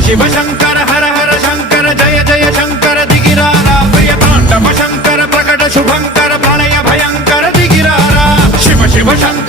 शिव शंकर हर हर शंकर जय जय शंकर दिगिरारा प्रिय तांडव शंकर प्रकट शुभंकर प्रलय भयंकर दिगिरारा शिव शिव शंकर